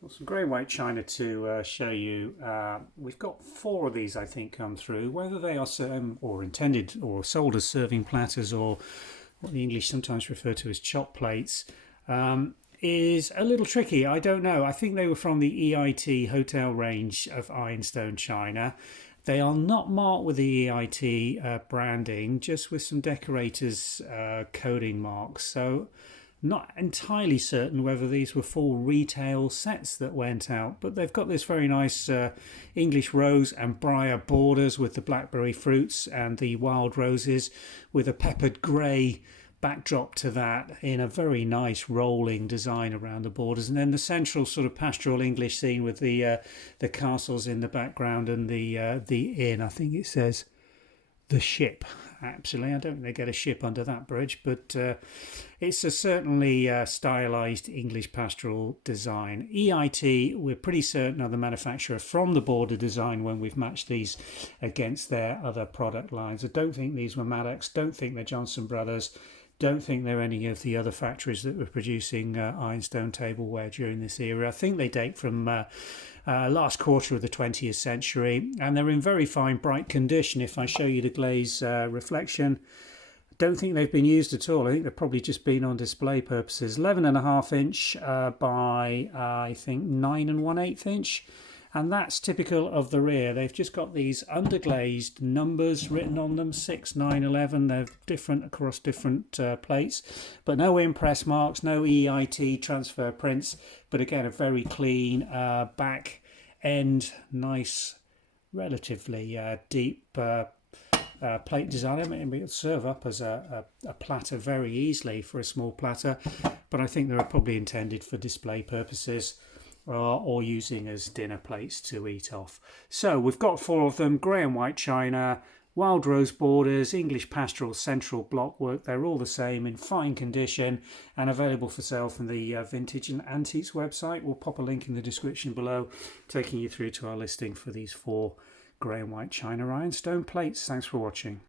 Well, some grey and white china to show you. We've got four of these, I think, come through. Whether they are or intended or sold as serving platters or what the English sometimes refer to as chop plates, is a little tricky. I don't know. I think they were from the EIT hotel range of Ironstone china. They are not marked with the EIT branding, just with some decorators coding marks. So not entirely certain whether these were full retail sets that went out, but they've got this very nice English rose and briar borders with the blackberry fruits and the wild roses with a peppered grey backdrop to that in a very nice rolling design around the borders, and then the central sort of pastoral English scene with the castles in the background and the inn. I think it says the ship. Absolutely, I don't think they get a ship under that bridge, but it's a certainly stylised English pastoral design. EIT, we're pretty certain are the manufacturer from the border design when we've matched these against their other product lines. I don't think these were Maddox, don't think they're Johnson Brothers, don't think they're any of the other factories that were producing Ironstone Tableware during this era. I think they date from last quarter of the 20th century, and they're in very fine, bright condition. If I show you the glaze reflection, don't think they've been used at all. I think they've probably just been on display purposes. 11.5 inch by I think 9 1/8 inch. And that's typical of the rear. They've just got these underglazed numbers written on them, 6, 9, 11. They're different across different plates, but no impress marks, no EIT transfer prints, but again a very clean back end, nice, relatively deep plate design. I mean, it'll serve up as a platter very easily for a small platter, but I think they're probably intended for display purposes or using as dinner plates to eat off. So we've got four of them: grey and white china, wild rose borders, English pastoral central block work. They're all the same, in fine condition, and available for sale from the Vintage and Antiques website. We'll pop a link in the description below, taking you through to our listing for these four grey and white china Ironstone plates. Thanks for watching.